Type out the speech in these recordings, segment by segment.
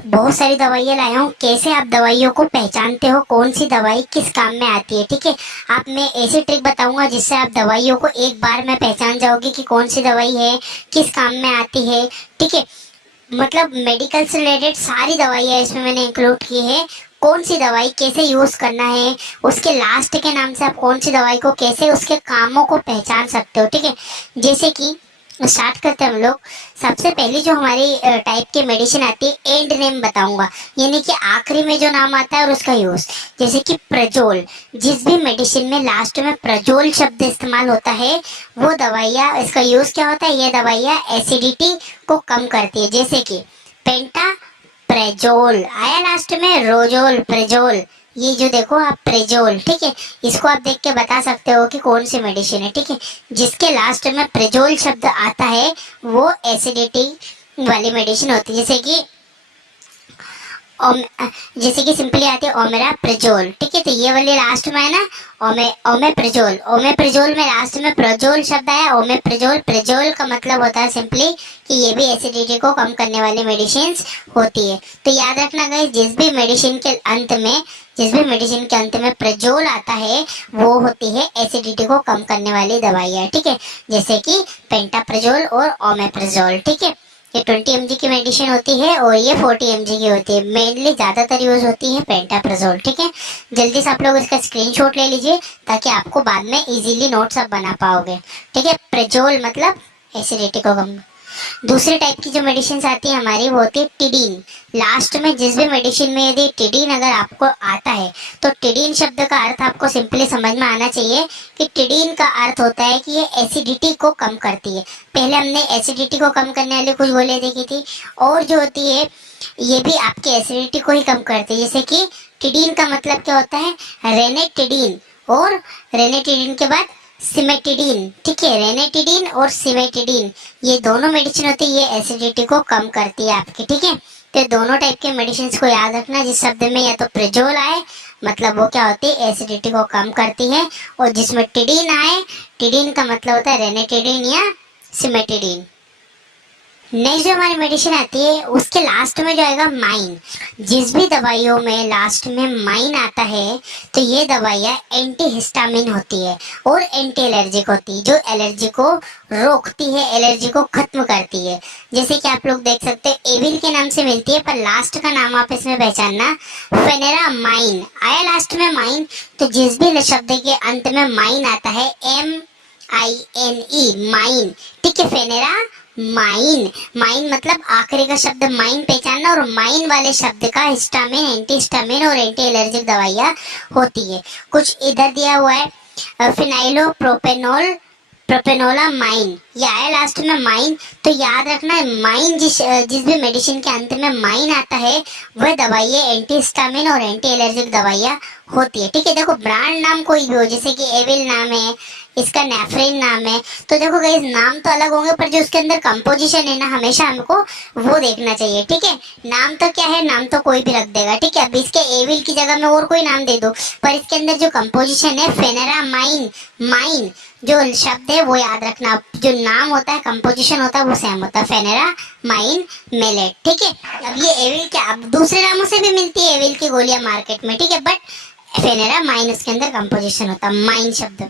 बहुत सारी दवाइयाँ लाया हूँ। कैसे आप दवाइयों को पहचानते हो, कौन सी दवाई किस काम में आती है। ठीक है, आप मैं ऐसी ट्रिक बताऊंगा जिससे आप दवाइयों को एक बार में पहचान जाओगे कि कौन सी दवाई है, किस काम में आती है। ठीक है, मतलब मेडिकल से रिलेटेड सारी दवाइयाँ इसमें मैंने इंक्लूड की है। कौन सी दवाई कैसे यूज करना है, उसके लास्ट के नाम से आप कौन सी दवाई को कैसे उसके कामों को पहचान सकते हो। ठीक है, जैसे कि स्टार्ट करते हैं हम लोग। सबसे पहली जो हमारी टाइप की मेडिसिन आती है, एंड नेम बताऊंगा, यानी कि आखिरी में जो नाम आता है और उसका यूज। जैसे कि प्रजोल, जिस भी मेडिसिन में लास्ट में प्रजोल शब्द इस्तेमाल होता है वो दवाइयाँ, इसका यूज क्या होता है, ये दवाइयाँ एसिडिटी को कम करती है। जैसे कि पेंटा प्रेजोल आया लास्ट में, रोजोल, प्रेजोल, ये जो देखो आप प्रेजोल। ठीक है, इसको आप देख के बता सकते हो कि कौन सी मेडिसिन है। ठीक है, जिसके लास्ट में प्रेजोल शब्द आता है वो एसिडिटी वाली मेडिसिन होती है। जैसे कि जैसे कि सिंपली आती है ओमेरा प्रेजोल। ठीक है, तो ये वाली लास्ट में है ना, ओमे प्रेजोल। ओमे प्रेजोल में लास्ट में प्रेजोल शब्द आया, ओमे प्रेजोल। प्रेजोल का मतलब होता है सिंपली कि ये भी एसिडिटी को कम करने वाली मेडिसिन होती है। तो याद रखना गाइस, जिस भी मेडिसिन के अंत में प्रेजोल आता है वो होती है एसिडिटी को कम करने वाली दवाइयाँ। ठीक है, जैसे कि पेंटाप्रेजोल और ओमेप्रेजोल। ठीक है, ये 20 mg की मेडिसिन होती है और ये 40 mg की होती है। मेनली ज़्यादातर यूज होती है पेंटाप्रेजोल। ठीक है, जल्दी से आप लोग इसका स्क्रीनशॉट ले लीजिए ताकि आपको बाद में इजीली नोट्स आप बना पाओगे। ठीक है, प्रेजोल मतलब एसिडिटी को कम। दूसरी टाइप की जो मेडिसिन आती है हमारी वो होती है टिडीन। लास्ट में जिस भी मेडिसिन में यदि टिडीन अगर आपको आता है तो टिडीन शब्द का अर्थ आपको सिंपली समझ में आना चाहिए कि टिडीन का अर्थ होता है कि ये एसिडिटी को कम करती है। पहले हमने एसिडिटी को कम करने वाली कुछ गोलियां देखी थी, और जो होती है ये भी आपकी एसिडिटी को ही कम करती है। जैसे कि टिडीन का मतलब क्या होता है, रेनेटिडीन, और रेनेटिडीन के बाद सिमेटिडीन। ठीक है, रेनेटिडीन और सिमेटिडीन ये दोनों मेडिसिन होती है, ये एसिडिटी को कम करती है आपकी। ठीक है, तो दोनों टाइप के मेडिसिन को याद रखना। जिस शब्द में या तो प्रेजोल आए मतलब वो क्या होती है, एसिडिटी को कम करती है, और जिसमें टिडीन आए, टिडीन का मतलब होता है रेनेटिडीन या सिमेटिडीन। नेक्स्ट जो हमारी मेडिसिन आती है उसके लास्ट में जो आएगा माइन। जिस भी दवाइयों में लास्ट में माइन आता है तो ये दवाइयाँ एंटी हिस्टामिन होती है और एंटी एलर्जिक होती है, जो एलर्जी को रोकती है, एलर्जी को खत्म करती है। जैसे कि आप लोग देख सकते हैं एविल के नाम से मिलती है, पर लास्ट का नाम आप इसमें पहचानना, फेनेरा माइन आया लास्ट में माइन। तो जिस भी शब्द के अंत में माइन आता है, MINE माइन। ठीक है, फेनेरा माइन। माइन मतलब आखिरी का शब्द माइन पहचानना, और माइन वाले शब्द का हिस्टामिन, एंटी हिस्टामिन और एंटी एलर्जिक दवाइयाँ होती है। कुछ इधर दिया हुआ है फिनाइलो प्रोपेनोल, प्रोपेनोला माइन, ये आया लास्ट में माइन। तो याद रखना माइन, जिस भी मेडिसिन के अंत में माइन आता है वह दवाइयाँ एंटी हिस्टामिन और एंटी एलर्जिक दवाइयाँ होती है। ठीक है, देखो ब्रांड नाम कोई भी हो, जैसे कि एविल नाम है, इसका नेफ्रिन नाम है, तो देखो गाइस नाम तो अलग होंगे पर जो उसके अंदर कंपोजिशन है ना, हमेशा हमको वो देखना चाहिए। ठीक है, नाम तो क्या है, नाम तो कोई भी रख देगा। ठीक है, अब इसके एविल की जगह में और कोई नाम दे दो, पर इसके अंदर जो कंपोजिशन है फेनेरा माइन, माइन जो शब्द है वो याद रखना, जो नाम होता है कंपोजिशन होता है वो सेम होता है, फेनेरा माइन मेलेट। ठीक है, अब ये एविल क्या, अब दूसरे नामों से भी मिलती है एविल की गोलियां मार्केट में। ठीक है, बट फेनेरा माइन उसके अंदर कंपोजिशन होता है, माइन शब्द।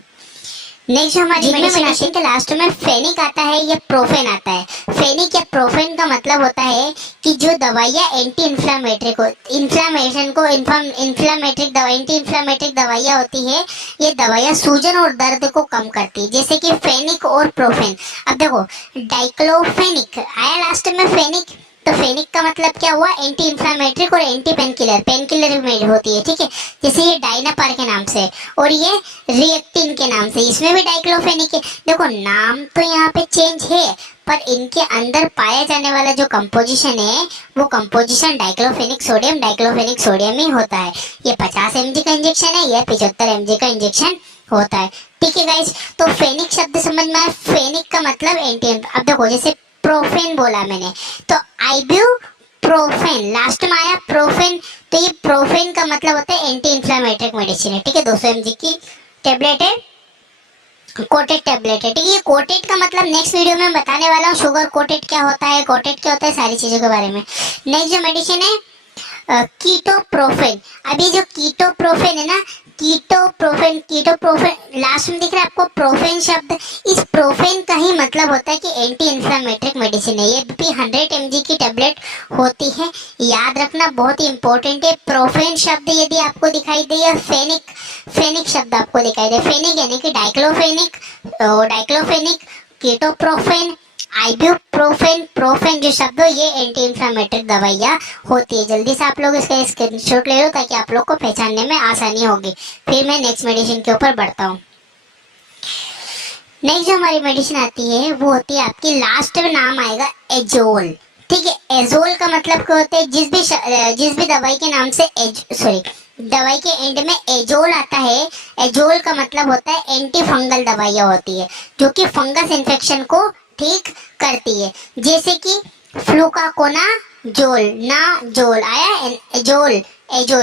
नेक्स्ट हमारी मेडिसिन के लास्ट में फेनिक आता है या प्रोफेन आता है। फेनिक या प्रोफेन का मतलब होता है कि जो दवाइयाँ एंटी इन्फ्लामेटरी को, इन्फ्लामेशन को, इन्फ्लामेटरी दवा, एंटी इन्फ्लामेटरी दवाइयाँ होती है, ये दवाइयाँ सूजन और दर्द को कम करती है। जैसे कि फेनिक और प्रोफेन। अब देखो डाइक्लोफेनिक आया लास्ट में फेनिक, तो फेनिक का मतलब क्या हुआ, एंटी इन्फ्लामेट्रिक और anti pain killer, pain killer में होती है। ठीक है, जैसे ये डाइनापार के नाम से और ये रिएक्टिन के नाम से, इसमें भी डाइक्लोफेनिक है। देखो नाम तो यहाँ पे चेंज है पर इनके अंदर पाया जाने वाला जो कंपोजिशन है वो कंपोजिशन डाइक्लोफेनिक सोडियम ही होता है। ये 50 mg का इंजेक्शन है, ये 75 mg का इंजेक्शन होता है। ठीक है गाइस, तो फेनिक शब्द समझ में आया, फेनिक का मतलब एंटी। अब देखो जैसे प्रोफेन बोला मैंने, तो आइब्यूप्रोफेन लास्ट में आया प्रोफेन, तो ये प्रोफेन का मतलब होता है एंटी इन्फ्लामेटरी मेडिसिन है। ठीक है, 200 mg की टेबलेट है, कोटेड टेबलेट है, ठीक है। कोटेड का मतलब नेक्स्ट वीडियो में बताने वाला हूँ, शुगर कोटेड क्या होता है, कोटेड क्या होता है, सारी चीजों के बारे में। नेक्स्ट जो मेडिसिन है कीटोप्रोफेन। अभी जो कीटोप्रोफेन है ना, कीटोप्रोफेन लास्ट में दिख रहा है आपको प्रोफेन शब्द। इस प्रोफेन का ही मतलब होता है कि एंटी इंफ्लेमेटरी मेडिसिन है। ये भी 100 mg की टेबलेट होती है, याद रखना, बहुत ही इंपॉर्टेंट है। प्रोफेन शब्द यदि आपको दिखाई दे या फेनिक शब्द आपको दिखाई दे, फेनिक यानी कि डाइक्लोफेनिक, कीटोप्रोफेन, आइब्यूप्रोफेन, प्रोफेन जो शब्द हो, ये एंटी इंफ्लेमेटरी दवाइयाँ होती है। जल्दी से आप लोग इसका स्क्रीनशॉट ले लो ताकि आप लोग को पहचानने में आसानी होगी। फिर मैं नेक्स्ट मेडिसिन के ऊपर बढ़ता हूँ। नेक्स्ट जो हमारी मेडिसिन आती है वो होती है आपकी, लास्ट में नाम आएगा एजोल, ठीक है। एजोल का मतलब क्या होता है, जिस भी दवाई के नाम से दवाई के एंड में एजोल आता है, एजोल का मतलब होता है एंटी फंगल दवाइयाँ होती है जो कि फंगस इन्फेक्शन को ठीक करती है। जैसे कि फ्लूकाकोना जोल, ना जोल आया, एजोल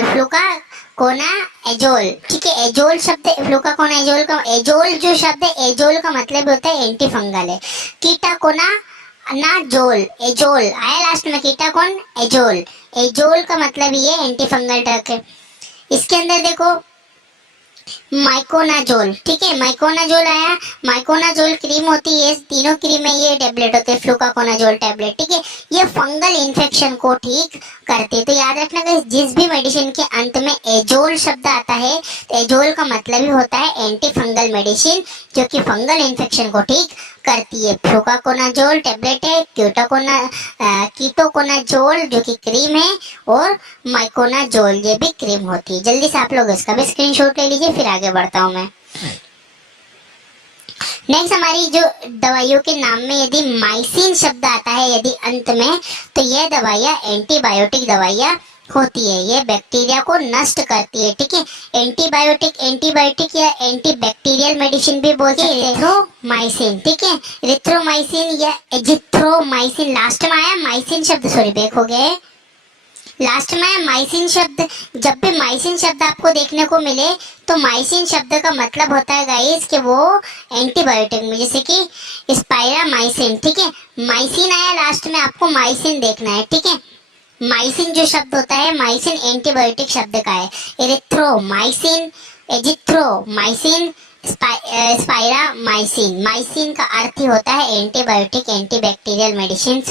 फ्लूकाकोना एजोल, ठीक है। एजोल शब्द फ्लूकाकोना एजोल का, एजोल जो शब्द है, एजोल का मतलब होता है एंटी फंगल है। कीटाकोना ना जोल, एजोल आया लास्ट में, कीटाकोन एजोल का मतलब ये एंटी फंगल ड्रग है। इसके अंदर देखो माइकोनाजोल, ठीक है, माइकोनाजोल आया, माइकोनाजोल क्रीम होती है, तीनों क्रीम में ये टेबलेट होते हैं, फ्लूकाकोनाजोल टेबलेट, ठीक है। ये फंगल इन्फेक्शन को ठीक करते हैं। तो याद रखना कि जिस भी मेडिसिन के अंत में एजोल शब्द आता है, तो एजोल का मतलब ही होता है एंटी फंगल मेडिसिन जो कि फंगल इन्फेक्शन को ठीक करती है। फ्लूकाकोनाजोल टेबलेट है, कीटोकोनाजोल जो कि क्रीम है, और माइकोनाजोल ये भी क्रीम होती है। जल्दी से आप लोग इसका भी स्क्रीनशॉट ले लीजिए, फिर आगे बढ़ता हूँ मैं। नेक्स्ट हमारी जो दवाइयों के नाम में यदि माइसिन शब्द आता है यदि अंत में, तो यह दवाइयाँ एंटीबायोटिक दवाइयाँ होती है। ये बैक्टीरिया को नष्ट करती है, ठीक है। एंटीबायोटिक या एंटीबैक्टीरियल मेडिसिन भी बोलते हैं। एरिथ्रोमाइसिन, ठीक है, एरिथ्रोमाइसिन या एजिथ्रोमाइसिन, लास्ट में आया माइसिन शब्द, सॉरी बैक हो गए, लास्ट में माइसिन शब्द। जब भी माइसिन शब्द आपको देखने को मिले तो माइसिन शब्द का मतलब होता है गाइस कि वो एंटीबायोटिक में, जैसे कि स्पाइरामाइसिन, ठीक है। माइसिन आया लास्ट में, आपको माइसिन देखना है, ठीक है। माइसिन जो शब्द होता है, माइसिन एंटीबायोटिक शब्द का है। एरिथ्रोमाइसिन, एजिथ्रोमाइसिन, स्पाइरामाइसिन, माइसिन का अर्थ ही होता है एंटीबायोटिक, एंटीबैक्टीरियल मेडिसिन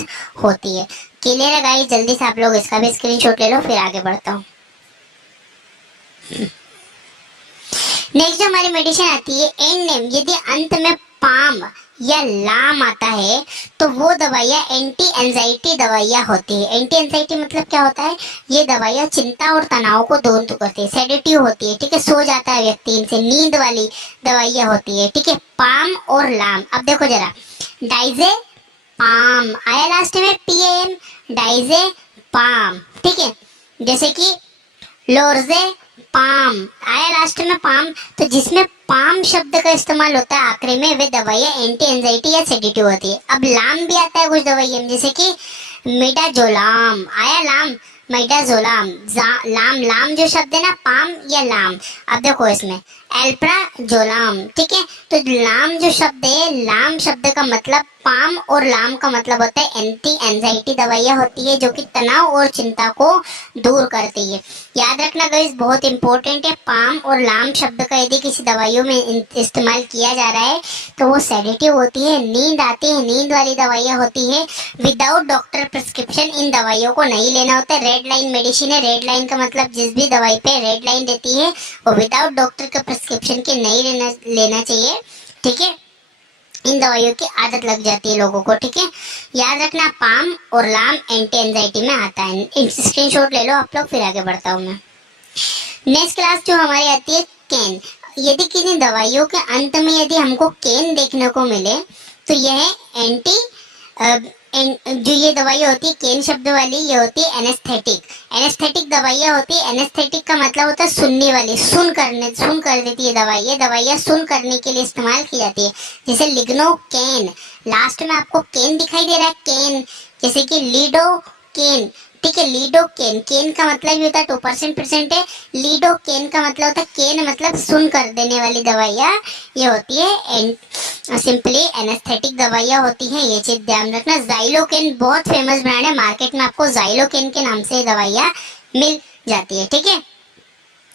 होती है। क्लियर है गाइस? जल्दी से आप लोग इसका भी स्क्रीनशॉट ले लो, फिर आगे बढ़ता हूँ। नेक्स्ट जो हमारी मेडिसिन आती है एंड नेम, यदि अंत में पाम या लाम आता है तो वो दवाइयाँ एंटी एंजाइटी दवाइयाँ होती है। एंटी एंजाइटी मतलब क्या होता है, ये दवाइयाँ चिंता और तनाव को दूर करती है, सेडेटिव होती है, ठीक है, सो जाता है व्यक्ति इनसे, नींद वाली दवाइयाँ होती है, ठीक है। पाम और लाम, अब देखो जरा, डाइजे पाम आया लास्ट में, पीएम, डाइजे पाम, ठीक है। जैसे कि लोरजे पाम आया लास्ट में, पाम, तो जिसमें पाम शब्द का इस्तेमाल होता है आखिरी में, वे दवाइयाँ एंटी एंजाइटी या सेडेटिव होती है। अब लाम भी आता है कुछ दवाइयाँ, जैसे कि मिडाजोलाम आया, लाम, मिडाजोलाम, लाम जो शब्द है ना, पाम या लाम। अब देखो इसमें एल्प्राजोलाम, ठीक है। तो लाम जो शब्द है, लाम शब्द का मतलब, पाम और लाम का मतलब होता है एंटी एंजाइटी दवाइयाँ होती है जो कि तनाव और चिंता को दूर करती है। याद रखना गाइस, बहुत इंपॉर्टेंट है, पाम और लाम शब्द का यदि किसी दवाइयों में इस्तेमाल किया जा रहा है तो वो सेडेटिव होती है, नींद आती है, नींद वाली दवाइयाँ होती है। विदाउट डॉक्टर प्रिस्क्रिप्शन इन दवाइयों को नहीं लेना होता है। रेड लाइन मेडिसिन है, रेड लाइन का मतलब जिस भी दवाई पे रेड लाइन देती है वो विदाउट डॉक्टर का प्रिस्क्रिप्शन के नहीं लेना चाहिए, ठीक है। इन दवाइयों की आदत लग जाती है लोगों को, ठीक है। याद रखना, पाम और लाम एंटी एंजाइटी में आता है। स्क्रीनशॉट ले लो आप लोग, फिर आगे बढ़ता हूँ मैं। नेक्स्ट क्लास जो हमारी आती है कैन। यदि किसी दवाइयों के अंत में यदि हमको कैन देखने को मिले तो यह जो ये दवाई होती है कैन शब्द वाली, ये होती है एनेस्थेटिक दवाइयाँ होती है। एनेस्थेटिक का मतलब होता है सुनने वाली, सुन कर देती है दवाई। ये दवाइयाँ सुन करने के लिए इस्तेमाल की जाती है, जैसे लिग्नो कैन, लास्ट में आपको कैन दिखाई दे रहा है, कैन, जैसे कि लीडो कैन, ठीक है। लीडोकेन, केन का मतलब ये होता है 2% है। लीडोकेन का मतलब होता है, केन मतलब सुन कर देने वाली दवाइयाँ ये होती है। सिंपली एनेस्थेटिक दवाइयाँ होती हैं, ये चीज ध्यान रखना। जाइलोकेन बहुत फेमस ब्रांड है, मार्केट में आपको जाइलोकेन के नाम से दवाइयाँ मिल जाती है, ठीक है।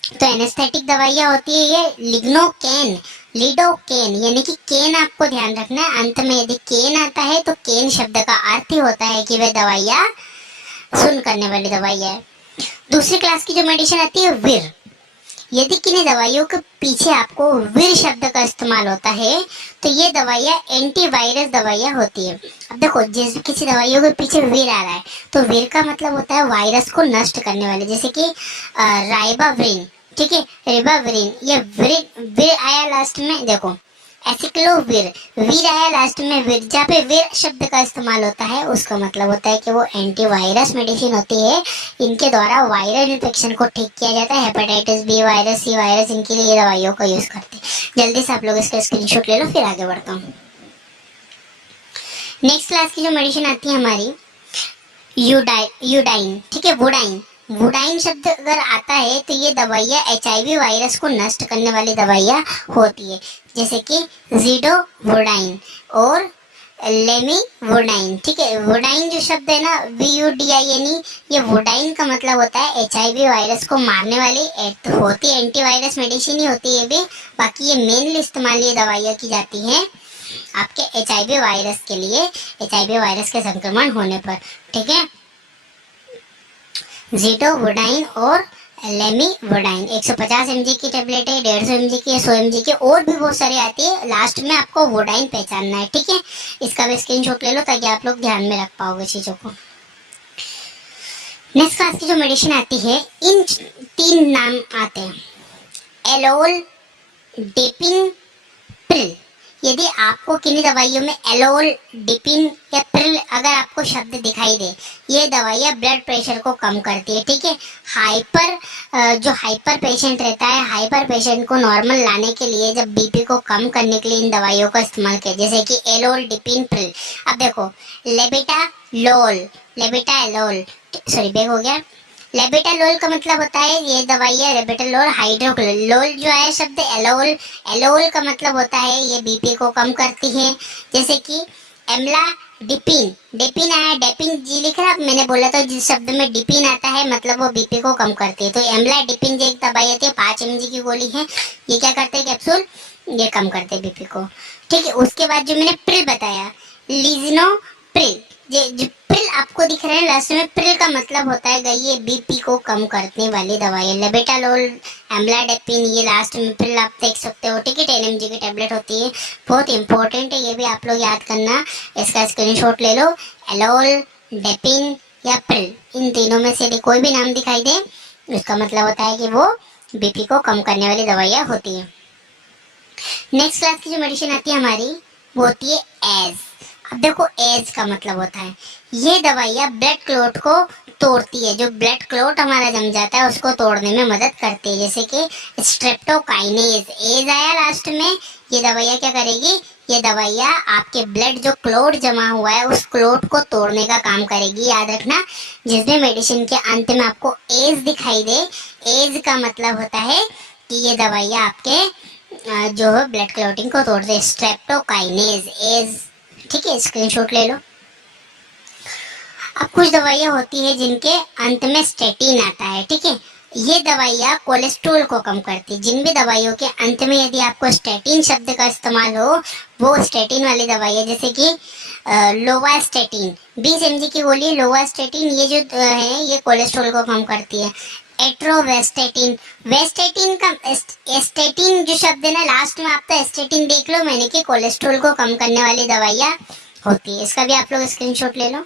तो एनेस्थेटिक दवाइयाँ होती है ये लिग्नोकेन, लीडोकेन, यानी कि केन आपको ध्यान रखना है। अंत में यदि केन आता है तो केन शब्द का अर्थ ही होता है कि वे दवाइयाँ सुन करने वाली दवाई है। दूसरी क्लास की जो मेडिसिन आती है वीर। यदि किन्हीं दवाइयों के पीछे आपको वीर शब्द का इस्तेमाल होता है तो ये दवाइयाँ एंटीवायरस दवाइयाँ होती है। अब देखो, जिस किसी दवाइयों के पीछे वीर आ रहा है तो वीर का मतलब होता है वायरस को नष्ट करने वाले, जैसे कि राइबाविरिन, ठीक है, रिबाविरिन। ये वीर, वीर आया लास्ट में, देखो एसिक्लोवीर, वीर आया लास्ट में वीर, जहाँ पे वीर शब्द का इस्तेमाल होता है उसका मतलब होता है कि वो एंटीवायरस मेडिसिन होती है। इनके द्वारा वायरल इन्फेक्शन को ठीक किया जाता है। Hepatitis B virus, C virus, इनके लिए दवाइयों का यूज करते हैं। जल्दी से आप लोग इसका स्क्रीनशॉट ले लो, फिर आगे बढ़ता हूँ। नेक्स्ट क्लास की जो मेडिसिन आती है हमारी यूडाइन, ठीक है, वुडाइन। वुडाइन शब्द अगर आता है तो ये दवाइयाँ HIV वायरस को नष्ट करने वाली दवाइयाँ होती है, जैसे कि जीडो वुडाइन और लेमी वुडाइन, ठीक है। वुडाइन जो शब्द है ना, VUDINE, ये वुडाइन का मतलब होता है HIV वायरस को मारने वाली होती है, एंटीवायरस मेडिसिन ही होती है भी। बाकी ये मेनली इस्तेमाल ये दवाइयाँ की जाती हैं आपके HIV वायरस के लिए, HIV वायरस के संक्रमण होने पर, ठीक है। जीडोवुडाइन और लेमिवुडाइन 150 mg की टेबलेट है, 150 mg की, 100 mg की, और भी बहुत सारी आती है। लास्ट में आपको वुडाइन पहचानना है, ठीक है। इसका भी स्क्रीनशॉट ले लो ताकि आप लोग ध्यान में रख पाओगे चीजों को। नेक्स्ट क्लास की जो मेडिसिन आती है, इन 3 नाम आते हैं, एलोल, डिपिन, प्रिल। यदि आपको किन्हीं दवाइयों में एलोल, डिपिन या प्रिल अगर आपको शब्द दिखाई दे, ये दवाइयाँ ब्लड प्रेशर को कम करती है, ठीक है। जो हाइपर पेशेंट रहता है, हाइपर पेशेंट को नॉर्मल लाने के लिए, जब बीपी को कम करने के लिए इन दवाइयों का इस्तेमाल किया, जैसे कि एलोल, डिपिन, प्रिल। अब देखो, लेबेटालोल, लेबेटालोल, सॉरी बैक हो गया। लेबेटालोल का मतलब होता है ये दवाइयाँ लेबेटालोल हाइड्रोक्लोर, लोल जो है शब्द एलोल, एलोल का मतलब होता है ये बीपी को कम करती है, जैसे कि एमला डिपिन, डिपिन आया, डेपिन जी लिख रहा, मैंने बोला था जिस शब्द में डिपिन आता है मतलब वो बीपी को कम करती है। तो एमला डिपिन जो एक दवाई आती है 5 mg की गोली है, ये क्या करते हैं कैप्सूल, ये कम करते हैं बीपी को, ठीक है। उसके बाद जो मैंने प्रिल बताया, लीजनो प्रिल, जो प्रिल आपको दिख रहा है लास्ट में, प्रिल का मतलब होता है ये बीपी को कम करने वाली दवाई है। लेबेटालोल, एम्लाडेपिन, ये लास्ट में प्रिल आप देख सकते हो, ठीक है। 10 mg की टेबलेट होती है, बहुत इंपॉर्टेंट है, ये भी आप लोग याद करना, इसका स्क्रीनशॉट ले लो। एलोल, डेपिन या प्रिल, इन तीनों में से कोई भी नाम दिखाई दे उसका मतलब होता है कि वो बीपी को कम करने वाली दवाइयाँ होती है। नेक्स्ट क्लास की जो मेडिसिन आती है हमारी वो होती है एज। अब देखो, एज का मतलब होता है ये दवाइयाँ ब्लड क्लॉट को तोड़ती है, जो ब्लड क्लॉट हमारा जम जाता है उसको तोड़ने में मदद करती है, जैसे कि स्ट्रेप्टोकाइनेज, एज आया लास्ट में, ये दवाइयाँ क्या करेगी, ये दवाइयाँ आपके ब्लड जो क्लॉट जमा हुआ है उस क्लॉट को तोड़ने का काम करेगी। याद रखना, जिस भी मेडिसिन के अंत में आपको एज दिखाई दे, एज का मतलब होता है कि ये दवाइयाँ आपके जो है ब्लड क्लॉटिंग को तोड़ते हैं, स्ट्रेप्टोकाइनेज, एज, ठीक है। स्क्रीनशॉट ले लो। अब कुछ दवाइयाँ होती है जिनके अंत में स्टेटिन आता है, ठीक है। ये दवाइयाँ कोलेस्ट्रॉल को कम करती है। जिन भी दवाइयों के अंत में यदि आपको स्टेटिन शब्द का इस्तेमाल हो, वो स्टेटिन वाली दवाई है, जैसे कि लोवास्टेटिन, 20 mg की गोली लोवास्टेटिन, ये जो है ये कोलेस्ट्रॉल को कम करती है। एट्रोवेस्टेटिन, वेस्टेटिन का एस्टेटिन जो शब्द है ना लास्ट में, आप तो एस्टेटिन देख लो मैंने कि कोलेस्ट्रॉल को कम करने वाली दवाइयाँ होती है, इसका भी आप लोग स्क्रीनशॉट ले लो।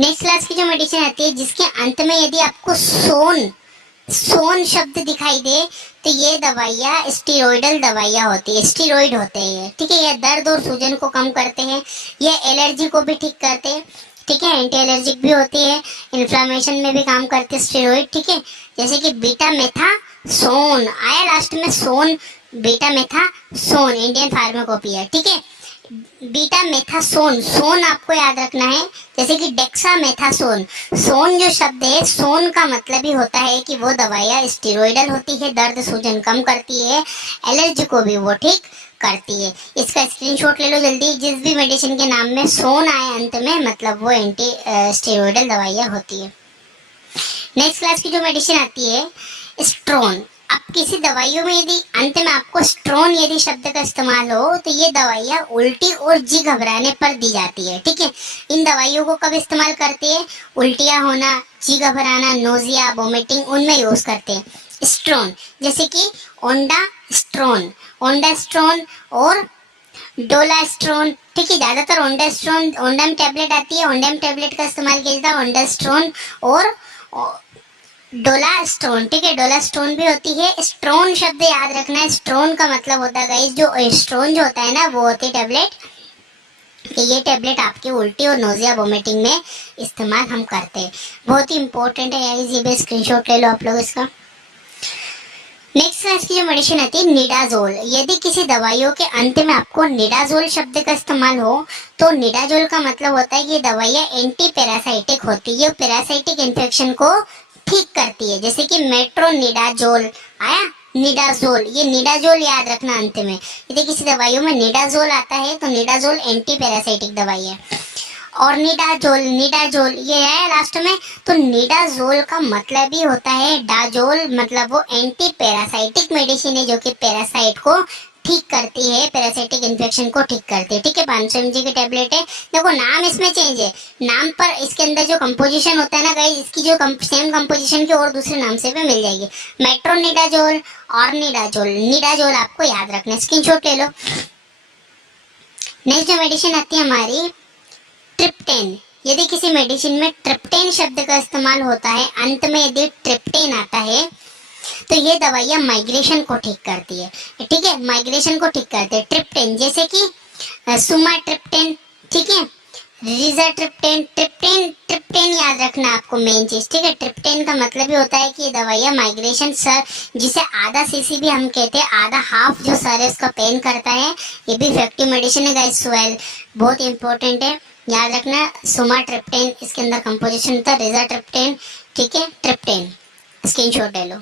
नेक्स्ट क्लास की जो मेडिसिन आती है जिसके अंत में यदि आपको सोन शब्द दिखाई दे तो ये दवाइयाँ स्टीरोइडल दवाइयाँ होती है, स्टीरोइड होते हैं, ठीक है। ये दर्द और सूजन को कम करते हैं, ये एलर्जी को भी ठीक करते हैं, ठीक है। एंटी एलर्जिक भी होती है, इन्फ्लामेशन में भी काम करते हैं स्टेरॉइड, ठीक है। जैसे कि बीटा मेथासोन आया लास्ट में, सोन, बीटा मेथासोन इंडियन फार्माकोपिया, ठीक है। बीटा मेथासोन, सोन आपको याद रखना है, जैसे कि डेक्सामेथासोन। सोन जो शब्द है, सोन का मतलब ही होता है कि वो दवाइयाँ स्टेरॉइडल होती है, दर्द सूजन कम करती है, एलर्जी को भी वो ठीक करती है। इसका स्क्रीनशॉट ले लो जल्दी। जिस भी मेडिसिन के नाम में सोन आए अंत में, मतलब वो एंटी स्टेरॉइडल दवाइयाँ होती है। नेक्स्ट क्लास की जो मेडिसिन आती है स्ट्रोन। अब किसी दवाइयों में यदि अंत में आपको स्ट्रोन यदि शब्द का इस्तेमाल हो तो ये दवाइयाँ उल्टी और जी घबराने पर दी जाती है, ठीक है। इन दवाइयों को कब इस्तेमाल करते हैं? उल्टियाँ होना, जी घबराना, नोजिया, वोमिटिंग, उनमें यूज करते हैं स्ट्रोन। जैसे कि ओंडास्ट्रोन, ओंडास्ट्रोन और डोलास्ट्रोन, ठीक है। ज्यादातर ओंडास्ट्रोन, ओंडम टैबलेट आती है, ओंडम टैबलेट का इस्तेमाल किया जाता है, ओंडास्ट्रोन और डोलास्टोन, ठीक है। डोलास्टोन भी होती है। स्ट्रोन शब्द याद रखना है, स्ट्रोन का मतलब होता है गाइस, जो स्ट्रोन जो होता है ना, वो होती है टैबलेट, कि ये टैबलेट आपके उल्टी और नोजिया वोमिटिंग में इस्तेमाल हम करते हैं। बहुत ही इंपॉर्टेंट है गाइस, ये भी स्क्रीनशॉट ले लो आप लोग इसका। नेक्स्ट क्लास की जो मेडिसिन आती है निडाजोल। यदि किसी दवाइयों के अंत में आपको निडाजोल शब्द का इस्तेमाल हो तो निडाजोल का मतलब होता है कि ये दवाइयाँ एंटी पैरासाइटिक होती है, पैरासाइटिक इन्फेक्शन को ठीक करती है। जैसे कि मेट्रोनिडाजोल आया, निडाजोल, ये निडाजोल याद रखना अंत में। यदि किसी दवाइयों में निडाजोल आता है तो निडाजोल एंटी पैरासाइटिक दवाई है। और निडाजोल, निडाजोल ये है लास्ट में। तो निडाजोल का मतलब ही होता है डाजोल, मतलब वो एंटी पैरासाइटिक मेडिसिन है जो कि पैरासाइट को ठीक करती है, पैरासाइटिक इन्फेक्शन को ठीक करती है, ठीक है। 500 mg की टेबलेट है। देखो नाम इसमें चेंज है, नाम पर इसके अंदर जो कंपोजिशन होता है ना गाइस, इसकी जो सेम कंपोजिशन की और दूसरे नाम से भी मिल जाएगी, मेट्रोनिडाजोल और निडाजोल। निडाजोल आपको याद रखना है, स्क्रीनशॉट ले लो। नेक्स्ट जो मेडिसिन आती है हमारी ट्रिप्टेन। यदि किसी मेडिसिन में ट्रिप्टेन शब्द का इस्तेमाल होता है, अंत में यदि ट्रिप्टेन आता है तो ये दवाइयाँ माइग्रेशन को ठीक करती है, ठीक है। माइग्रेशन को ठीक करते हैं ट्रिप्टेन, जैसे कि सुमाट्रिप्टेन, ठीक है, रिजाट्रिप्टेन। ट्रिप्टेन, ट्रिप्टेन याद रखना आपको मेन चीज, ठीक है। ट्रिप्टेन का मतलब ही होता है कि ये दवाइयाँ माइग्रेशन, सर जिसे आधा सीसी भी हम कहते हैं, आधा हाफ जो सर है उसका पेन करता है, ये भी इफेक्टिव मेडिसिन है गाइस। स्वेल बहुत इंपॉर्टेंट है, याद रखना। सुमाट्रिप्टेन इसके अंदर कंपोजिशन होता है, रिजाट्रिप्टेन, ठीक है। ट्रिप्टेन स्क्रीनशॉट ले लो।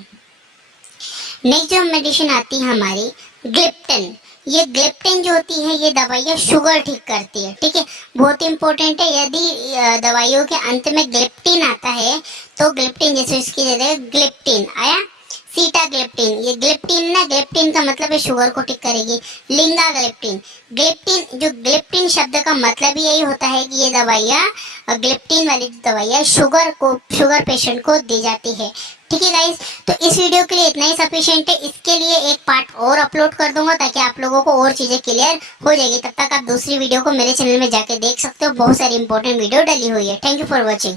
नेक्स्ट जो मेडिसिन आती है हमारी ग्लिप्टेन। ये ग्लिप्टेन जो होती है ये दवाइयाँ शुगर ठीक करती है, ठीक है। बहुत इंपॉर्टेंट है। यदि दवाइयों के अंत में ग्लिप्टिन आता है तो ग्लिप्टिन, जैसे इसकी जगह ग्लिप्टिन आया, सीटाग्लिप्टिन। ये ग्लिप्टिन ना, ग्लिप्टिन का मतलब है शुगर को ठीक करेगी। लिंगाग्लिप्टिन, ग्लिप्टिन, जो ग्लिप्टिन शब्द का मतलब यही होता है कि ये दवाइयाँ, ग्लिप्टिन वाली दवाइयाँ शुगर पेशेंट को दी जाती है, ठीक है गाइस। तो इस वीडियो के लिए इतना ही सफिशिएंट है। इसके लिए एक पार्ट और अपलोड कर दूंगा ताकि आप लोगों को और चीजें क्लियर हो जाएगी। तब तक आप दूसरी वीडियो को मेरे चैनल में जाके देख सकते हो, बहुत सारी इंपॉर्टेंट वीडियो डली हुई है। Thank you for watching.